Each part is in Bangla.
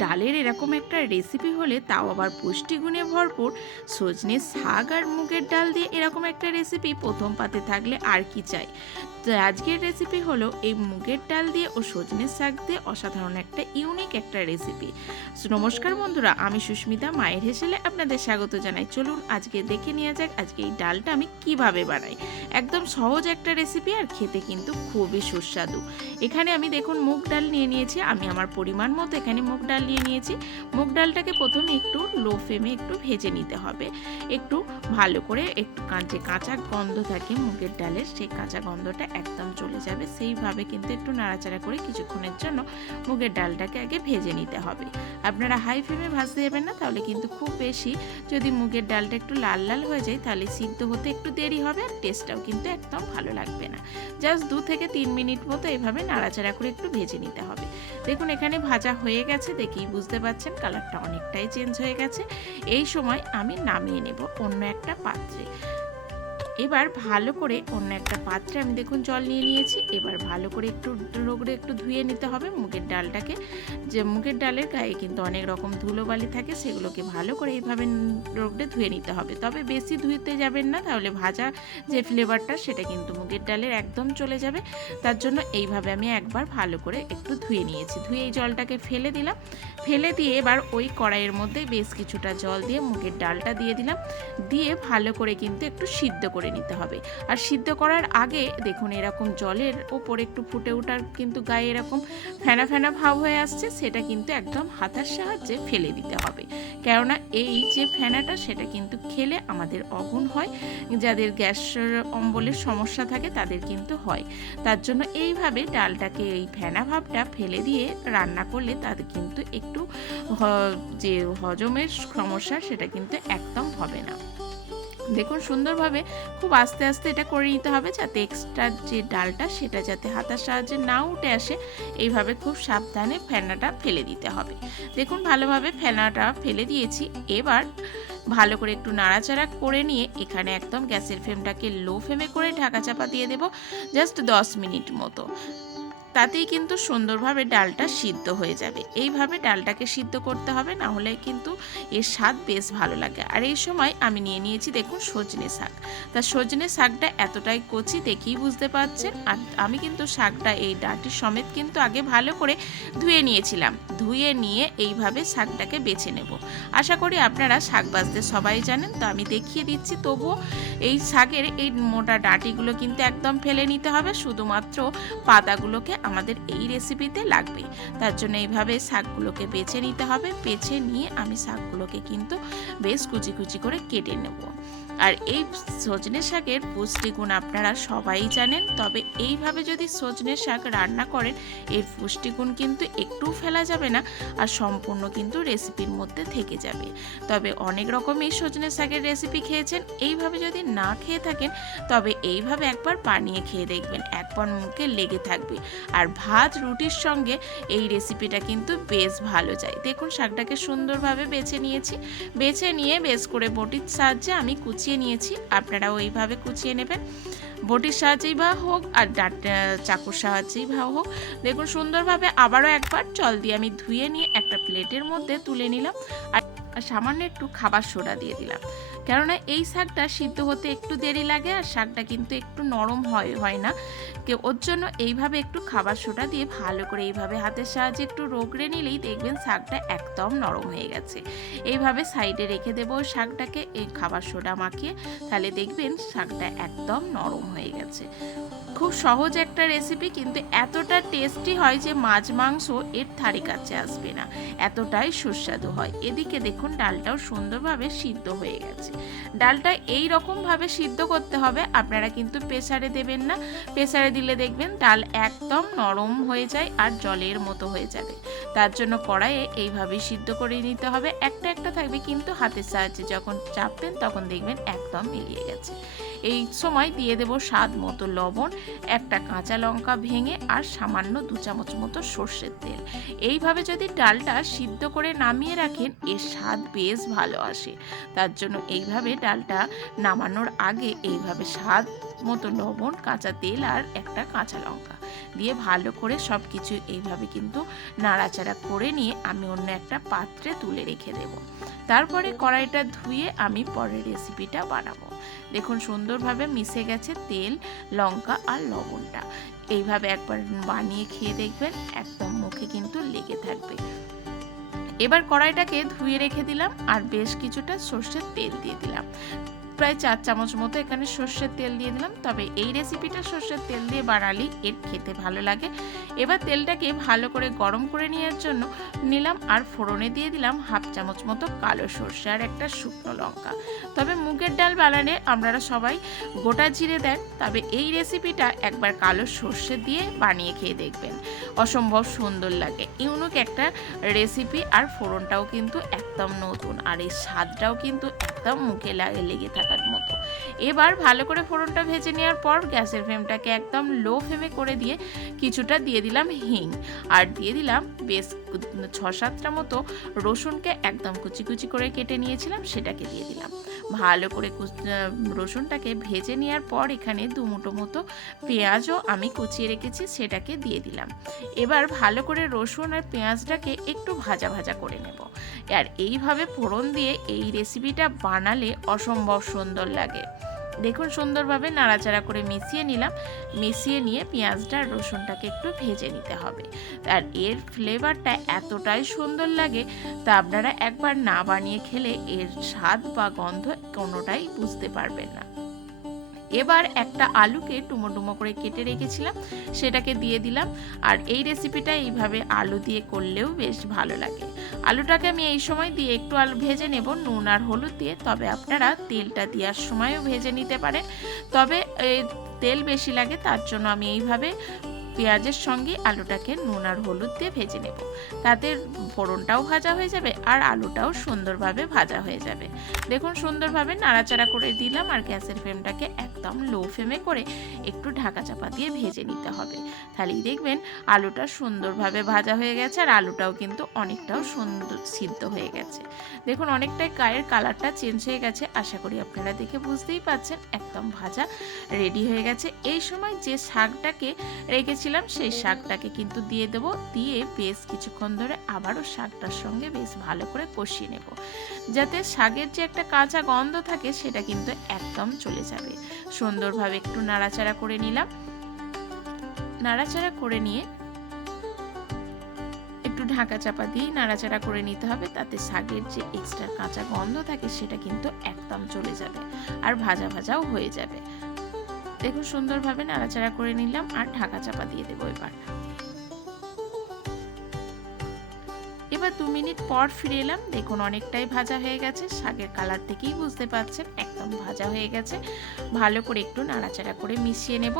ডালের এরকম একটা রেসিপি হলে তাও আবার পুষ্টিগুণে ভরপুর। সজনে শাক আর মুগের ডাল দিয়ে এরকম একটা রেসিপি প্রথম পাতে থাকলে আর কি চাই? তো আজকের রেসিপি হলো এই মুগের ডাল দিয়ে ও সজনে শাক দিয়ে অসাধারণ একটা ইউনিক একটা রেসিপি নমস্কার বন্ধুরা, আমি সুস্মিতা, মায়ের হেসেলে আপনাদের স্বাগত জানাই। চলুন আজকে দেখে নেওয়া যাক আজকে এই ডালটা আমি কীভাবে বানাই। একদম সহজ একটা রেসিপি আর খেতে কিন্তু খুবই সুস্বাদু। এখানে আমি দেখুন মুগ ডাল নিয়ে নিয়েছি, আমি আমার পরিমাণ মতো এখানে মুগ ডাল নিয়ে নিয়েছি। মুগ ডালটাকে প্রথমে একটু লো ফ্লেমে একটু ভেজে নিতে হবে। একটু ভালো করে একটু যে কাঁচা গন্ধ থাকে মুগের ডালের, সেই কাঁচা গন্ধটা একদম চলে যাবে। সেইভাবে কিন্তু একটু নাড়াচাড়া করে কিছুক্ষণের জন্য মুগের ডালটাকে আগে ভেজে নিতে হবে। আপনারা হাই ফ্লেমে ভাজতে যাবেন না, তাহলে কিন্তু খুব বেশি যদি মুগের ডালটা একটু লাল লাল হয়ে যায়, তাহলে সিদ্ধ হতে একটু দেরি হবে আর টেস্টটাও কিন্তু একদম ভালো লাগবে না। জাস্ট দু থেকে তিন মিনিট মতো এভাবে নাড়াচাড়া করে একটু ভেজে নিতে হবে। দেখুন, এখানে ভাজা হয়ে গেছে দেখেই বুঝতে পারছেন কালারটা অনেকটাই চেঞ্জ হয়ে গেছে। এই সময় আমি নামিয়ে নেব অন্য একটা পাত্রে। এবার ভালো করে অন্য একটা পাত্রে আমি দেখুন জল নিয়ে নিয়েছি। এবার ভালো করে একটু রোগড়ে একটু ধুয়ে নিতে হবে মুগের ডালটাকে। যে মুগের ডালের গায়ে কিন্তু অনেক রকম ধুলোবালি থাকে, সেগুলোকে ভালো করে এইভাবে রোগড়ে ধুয়ে নিতে হবে। তবে বেশি ধুইতে যাবেন না, তাহলে ভাজা যে ফ্লেভারটা সেটা কিন্তু মুগের ডালের একদম চলে যাবে। তার জন্য এইভাবে আমি একবার ভালো করে একটু ধুয়ে নিয়েছি। ধুয়ে এই জলটাকে ফেলে দিলাম। ফেলে দিয়ে এবার ওই কড়াইয়ের মধ্যে বেশ কিছুটা জল দিয়ে মুগের ডালটা দিয়ে দিলাম। দিয়ে ভালো করে কিন্তু একটু সিদ্ধ করে নিতে হবে। আর সিদ্ধ করার আগে দেখুন এরকম জলের ওপর একটু ফুটে ওঠার কিন্তু গায়ে এরকম ফেনা ফেনা ভাব হয়ে আসছে, সেটা কিন্তু একদম হাতার সাহায্যে ফেলে দিতে হবে। কেননা এই যে ফেনাটা, সেটা কিন্তু খেলে আমাদের অগুণ হয়, যাদের গ্যাস অম্বলের সমস্যা থাকে তাদের কিন্তু হয়। তার জন্য এইভাবে ডালটাকে এই ফেনা ভাবটা ফেলে দিয়ে রান্না করলে তাদের কিন্তু একটু যে হজমের সমস্যা, সেটা কিন্তু একদম হবে না। দেখুন, সুন্দরভাবে খুব আস্তে আস্তে এটা করে নিতে হবে যাতে এক্সট্রা যে ডালটা সেটা যাতে হাতার সাহায্যে না উঠে আসে। এইভাবে খুব সাবধানে ফেনাটা ফেলে দিতে হবে। দেখুন, ভালোভাবে ফেনাটা ফেলে দিয়েছি। এবার ভালো করে একটু নাড়াচাড়া করে নিয়ে এখানে একদম গ্যাসের ফ্লেমটাকে লো ফ্লেমে করে ঢাকা চাপা দিয়ে দেবো, জাস্ট দশ মিনিট মতো। তাতেই কিন্তু সুন্দরভাবে ডালটা সিদ্ধ হয়ে যাবে। এইভাবে ডালটাকে সিদ্ধ করতে হবে, না হলে কিন্তু এর স্বাদ বেশ ভালো লাগে। আর এই সময় আমি নিয়ে নিয়েছি দেখুন সজনে শাক। তা সজনে শাকটা এতটাই কচি দেখেই বুঝতে পারছেন। আর আমি কিন্তু শাকটা এই ডাঁটি সমেত কিন্তু আগে ভালো করে ধুয়ে নিয়েছিলাম। ধুয়ে নিয়ে এইভাবে শাকটাকে বেছে নেব। আশা করি আপনারা শাক বাজতে সবাই জানেন, তো আমি দেখিয়ে দিচ্ছি। তবুও এই শাকের এই মোটা ডাঁটিগুলো কিন্তু একদম ফেলে নিতে হবে। শুধুমাত্র পাতাগুলোকে আমাদের এই রেসিপিতে লাগবে। তার জন্য এইভাবে শাকগুলোকে বেছে নিতে হবে। বেছে নিয়ে আমি শাকগুলোকে কিন্তু বেশ কুচি কুচি করে কেটে নেব। আর এই সজনে শাকের পুষ্টিগুণ আপনারা সবাই জানেন, তবে এইভাবে যদি সজনে শাক রান্না করেন, এর পুষ্টিগুণ কিন্তু একটু ফেলা যাবে না আর সম্পূর্ণ কিন্তু রেসিপির মধ্যে থেকে যাবে। তবে অনেক রকমই সজনে শাকের রেসিপি খেয়েছেন, এইভাবে যদি না খেয়ে থাকেন, তবে এইভাবে একবার বানিয়ে খেয়ে দেখবেন একবার মুখে লেগে থাকবে। আর ভাত, রুটির সঙ্গে এই রেসিপিটা কিন্তু বেশ ভালো যায়। দেখুন, শাকটাকে সুন্দরভাবে বেছে নিয়েছি। বেছে নিয়ে বেশ করে বটির সাহায্যে আমি কুচিয়ে নিয়েছি। আপনারাও এইভাবে কুচিয়ে নেবেন। বটির সাহায্যেই বা হোক আর ডাট চাকুর সাহায্যেই বা হোক। দেখুন, সুন্দরভাবে আবারও একবার জল দিয়ে আমি ধুয়ে নিয়ে একটা প্লেটের মধ্যে তুলে নিলাম। আর আর সামান্য একটু খাবার সোডা দিয়ে দিলাম। কেননা এই শাকটা সিদ্ধ হতে একটু দেরি লাগে আর শাকটা কিন্তু একটু নরম হয় হয় না। কে, ওর জন্য এইভাবে একটু খাবার সোডা দিয়ে ভালো করে এইভাবে হাতের সাহায্যে একটু রোগড়ে নিলেই দেখবেন শাকটা একদম নরম হয়ে গেছে। এইভাবে সাইডে রেখে দেবো শাকটাকে, এই খাবার সোডা মাখিয়ে। তাহলে দেখবেন শাকটা একদম নরম হয়ে গেছে। খুব সহজ একটা রেসিপি কিন্তু এতটা টেস্টি হয় যে মাছ মাংস এর থারি কাছে আসবে না। এতটাই সুস্বাদু হয়। এদিকে দেখুন, ডালটাও সুন্দরভাবে সিদ্ধ হয়ে গেছে। ডালটা এই রকমভাবে সিদ্ধ করতে হবে, আপনারা কিন্তু প্রেসারে দেবেন না। প্রেসারে দিলে দেখবেন, ডাল একদম নরম হয়ে যায় আর জলের মতো হয়ে যাবে। তার জন্য কড়াইয়ে এইভাবে সিদ্ধ করে নিতে হবে। একটা একটা থাকবে, কিন্তু হাতের সাহায্যে যখন চাপবেন, তখন দেখবেন একদম মিলিয়ে গেছে। এই সময় দিয়ে দেব স্বাদ মতো লবণ, একটা কাঁচা লঙ্কা ভেঙে আর সামান্য দু চামচ মতো সর্ষের তেল। এইভাবে যদি ডালটা সিদ্ধ করে নামিয়ে রাখেন, এর স্বাদ বেশ ভালো আসে। তার জন্য এইভাবে ডালটা নামানোর আগে এইভাবে স্বাদ মতো লবণ, কাঁচা তেল আর একটা কাঁচা লঙ্কা দিয়ে ভালো করে সব কিছু এইভাবে কিন্তু নাড়াচাড়া করে নিয়ে আমি অন্য একটা পাত্রে তুলে রেখে দেব। তারপরে কড়াইটা ধুয়ে আমি পরের রেসিপিটা বানাবো। দেখুন সুন্দরভাবে মিশে গেছে তেল, লঙ্কা আর লবণটা। এইভাবে একবার বানিয়ে খেয়ে দেখবেন একদম মুখে কিন্তু লেগে থাকবে। এবার কড়াইটাকে ধুয়ে রেখে দিলাম আর বেশ কিছুটা সর্ষের তেল দিয়ে দিলাম। প্রায় চার চামচ মতো এখানে সর্ষের তেল দিয়ে দিলাম। তবে এই রেসিপিটা সর্ষের তেল দিয়ে বানালেই এর খেতে ভালো লাগে। এবার তেলটাকে ভালো করে গরম করে নেওয়ার জন্য নিলাম আর ফোড়নে দিয়ে দিলাম হাফ চামচ মতো কালো সর্ষে আর একটা শুকনো লঙ্কা। তবে মুগের ডাল বানালে আপনারা সবাই গোটা জিরে দেন, তবে এই রেসিপিটা একবার কালো সর্ষে দিয়ে বানিয়ে খেয়ে দেখবেন। অসম্ভব সুন্দর লাগে। ইউনুক একটা রেসিপি আর ফোড়নটাও কিন্তু একদম নতুন আর এই স্বাদটাও কিন্তু একদম মুখে লাগে লেগে থাকার মতো। এবার ভালো করে ফোড়নটা ভেজে নেওয়ার পর গ্যাসের ফ্লেমটাকে একদম লো ফ্লেমে করে দিয়ে কিছুটা দিয়ে দিলাম হিং। আর দিয়ে দিলাম বেশ ছ সাতটা মতো রসুনকে একদম কুচি কুচি করে কেটে নিয়েছিলাম, সেটাকে দিয়ে দিলাম। ভালো করে রসুনটাকে ভেজে নেওয়ার পর এখানে দু মুঠো মতো পেঁয়াজও আমি কুচিয়ে রেখেছি, সেটাকে দিয়ে দিলাম। এবার ভালো করে রসুন আর পেঁয়াজটাকে একটু ভাজা ভাজা করে নেব। আর এইভাবে ফোড়ন দিয়ে এই রেসিপিটা বানালে অসম্ভব সুন্দর লাগে। দেখুন সুন্দরভাবে নাড়াচাড়া করে মিশিয়ে নিলাম। মিশিয়ে নিয়ে পেঁয়াজটা আর রসুনটাকে একটু ভেজে নিতে হবে। আর এর ফ্লেভারটা এতটাই সুন্দর লাগে, তা আপনারা একবার না বানিয়ে খেলে এর স্বাদ বা গন্ধ কোনোটাই বুঝতে পারবেন না। এবার একটা আলুকে টুমো টুমো করে কেটে রেখেছিলাম, সেটাকে দিয়ে দিলাম। আর এই রেসিপিটা এইভাবে আলু দিয়ে করলেও বেশ ভালো লাগে। আলুটাকে আমি এই সময় দিয়ে একটু আলু ভেজে নেব, নুন আর হলুদ দিয়ে। তবে আপনারা তেলটা দেওয়ার সময়ও ভেজে নিতে পারেন। তবে তেল বেশি লাগে, তার জন্য আমি এইভাবে পেঁয়াজের সঙ্গে আলুটাকে নুন আর হলুদ দিয়ে ভেজে নেব। তাতে ফোড়নটাও ভাজা হয়ে যাবে আর আলুটাও সুন্দরভাবে ভাজা হয়ে যাবে। দেখুন, সুন্দরভাবে নাড়াচাড়া করে দিলাম আর গ্যাসের ফ্লেমটাকে একদম লো ফ্লেমে করে একটু ঢাকা চাপা দিয়ে ভেজে নিতে হবে। তাহলেই দেখবেন আলুটা সুন্দরভাবে ভাজা হয়ে গেছে আর আলুটাও কিন্তু অনেকটাও সুন্দর সিদ্ধ হয়ে গেছে। দেখুন, অনেকটাই গায়ের কালারটা চেঞ্জ হয়ে গেছে। আশা করি আপনারা দেখে বুঝতেই পাচ্ছেন একদম ভাজা রেডি হয়ে গেছে। এই সময় যে শাকটাকে রেখেছিলাম সেই শাকটাকে কিন্তু দিয়ে দেবো। দিয়ে বেশ কিছুক্ষণ ধরে আবারও শাকটার সঙ্গে বেশ ভালো করে কষিয়ে নেব। যাতে শাকের যে একটা কাঁচা গন্ধ থাকে, সেটা কিন্তু একদম চলে যাবে। সুন্দরভাবে একটু নাড়াচাড়া করে নিলাম। নাড়াচাড়া করে নিয়ে একটু ঢাকা চাপা দিয়ে নাড়াচাড়া করে নিতে হবে। তাতে শাকের যে এক্সট্রা কাঁচা গন্ধ থাকে, সেটা কিন্তু একদম চলে যাবে। আর ভাজা ভাজাও হয়ে যাবে। দেখুন সুন্দরভাবে নাড়াচাড়া করে নিলাম আর ঢাকা চাপা দিয়ে দেবো এবার। এবার দু মিনিট পর ফিরে এলাম। দেখুন অনেকটাই ভাজা হয়ে গেছে। শাকের কালার থেকেই বুঝতে পারছেন, একদম ভাজা হয়ে গেছে। ভালো করে একটু নাড়াচাড়া করে মিশিয়ে নেব।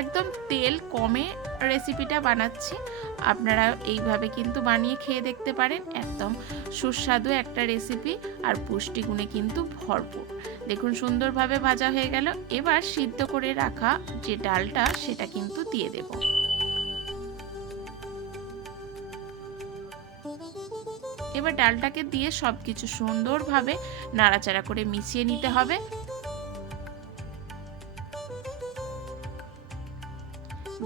একদম তেল কমে রেসিপিটা বানাচ্ছি। আপনারা এইভাবে কিন্তু বানিয়ে খেয়ে দেখতে পারেন। একদম সুস্বাদু একটা রেসিপি আর পুষ্টিগুণে কিন্তু ভরপুর। দেখুন সুন্দরভাবে ভাজা হয়ে গেল। এবার সিদ্ধ করে রাখা যে ডালটা, সেটা কিন্তু দিয়ে দেব। এবার ডালটাকে দিয়ে সব কিছু সুন্দরভাবে নাড়াচাড়া করে মিশিয়ে নিতে হবে।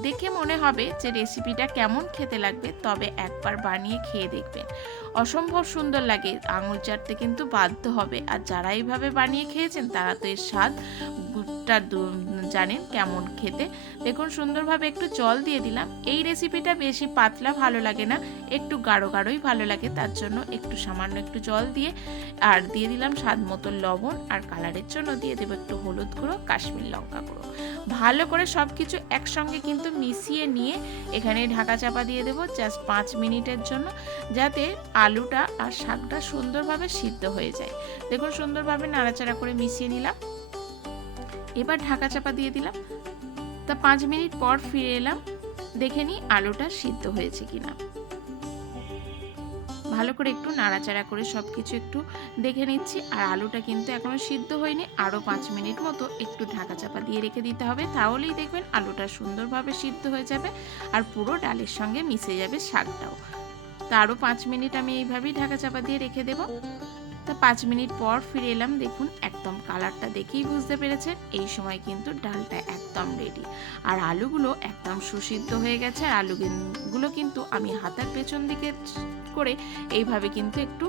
দেখে মনে হবে যে রেসিপিটা কেমন খেতে লাগবে, তবে একবার বানিয়ে খেয়ে দেখবেন। অসম্ভব সুন্দর লাগে আঙুল চাটতে কিন্তু বাধ্য হবে। আর যারা এইভাবে বানিয়ে খেয়েছেন, তারা তো এর স্বাদ গুড়টা জানেন কেমন খেতে। দেখুন, সুন্দরভাবে একটু জল দিয়ে দিলাম। এই রেসিপিটা বেশি পাতলা ভালো লাগে না, একটু গাঢ় গাঢ়ই ভালো লাগে, তার জন্য একটু সামান্য একটু জল দিয়ে, আর দিয়ে দিলাম স্বাদ মতো লবণ, আর কালারের জন্য দিয়ে দেবো একটু হলুদ গুঁড়ো, কাশ্মীর লঙ্কা গুঁড়ো। ভালো করে সব কিছু একসঙ্গে কিন্তু মিশিয়ে নিয়ে এখানে ঢাকা চাপা দিয়ে দেবো জাস্ট পাঁচ মিনিটের জন্য, যাতে আলুটা আর শাকটা সুন্দরভাবে সিদ্ধ হয়ে যায়। দেখুন, সুন্দরভাবে নাড়াচাড়া করে মিশিয়ে নিলাম। এবার ঢাকা চাপা দিয়ে দিলাম। তা পাঁচ মিনিট পর ফিরে এলাম, দেখে নিই আলুটা সিদ্ধ হয়েছে কিনা। ভালো করে একটু নাড়াচাড়া করে সব কিছু একটু দেখে নিচ্ছি, আর আলুটা কিন্তু এখনও সিদ্ধ হয়নি। আরও পাঁচ মিনিট মতো একটু ঢাকা চাপা দিয়ে রেখে দিতে হবে, তাহলেই দেখবেন আলুটা সুন্দরভাবে সিদ্ধ হয়ে যাবে আর পুরো ডালের সঙ্গে মিশে যাবে শাকটাও। তা আরও পাঁচ মিনিট আমি এইভাবেই ঢাকা চাপা দিয়ে রেখে দেব। তো পাঁচ মিনিট পর ফিরে এলাম, দেখুন একদম কালারটা দেখেই বুঝতে পেরেছেন, এই সময় কিন্তু ডালটা একদম রেডি আর আলুগুলো একদম সুসিদ্ধ হয়ে গেছে আর আলুগুলো কিন্তু আমি হাতার পেছন দিকে করে এইভাবে কিন্তু একটু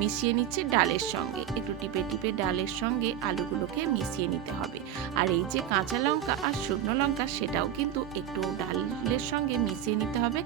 মিশিয়ে নিচ্ছি ডালের সঙ্গে। একটু টিপে টিপে ডালের সঙ্গে আলুগুলোকে মিশিয়ে নিতে হবে। আর এই যে কাঁচা লঙ্কা আর শুকনো লঙ্কা, সেটাও কিন্তু একটু ডালের সঙ্গে মিশিয়ে নিতে হবে।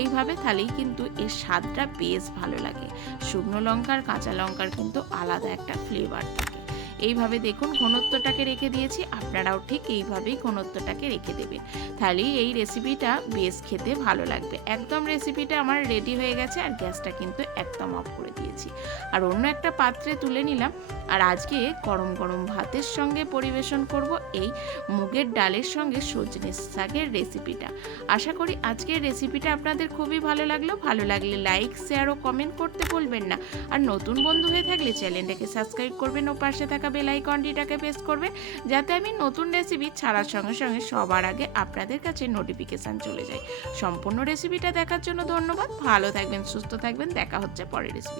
এইভাবে তাহলেই কিন্তু এর স্বাদটা বেশ ভালো লাগে। শুকনো লঙ্কা আর কাঁচা লঙ্কার কিন্তু আলাদা একটা ফ্লেভার। থাকে এইভাবে দেখুন ঘনত্বটাকে রেখে দিয়েছি। আপনারাও ঠিক এইভাবেই ঘনত্বটাকে রেখে দেবেন। তাহলেই এই রেসিপিটা বেশ খেতে ভালো লাগবে। একদম রেসিপিটা আমার রেডি হয়ে গেছে আর গ্যাসটা কিন্তু একদম অফ করে দিয়েছি। আর অন্য একটা পাত্রে তুলে নিলাম। আর আজকে গরম গরম ভাতের সঙ্গে পরিবেশন করব এই মুগের ডালের সঙ্গে সজনে শাকের রেসিপিটা আশা করি আজকের রেসিপিটা আপনাদের খুবই ভালো লাগল। ভালো লাগলে লাইক শেয়ার ও কমেন্ট করতে ভুলবেন না। আর নতুন বন্ধু হয়ে থাকলে চ্যানেলটাকে সাবস্ক্রাইব করবেন ও পাশে থাকা বেল আইকনটিটাকে প্রেস করবে, যাতে আমি নতুন রেসিপি ছাড়ার সঙ্গে সঙ্গে সবার আগে আপনাদের কাছে নোটিফিকেশান চলে যায়। সম্পূর্ণ রেসিপিটা দেখার জন্য ধন্যবাদ। ভালো থাকবেন, সুস্থ থাকবেন। দেখা হচ্ছে পরের রেসিপি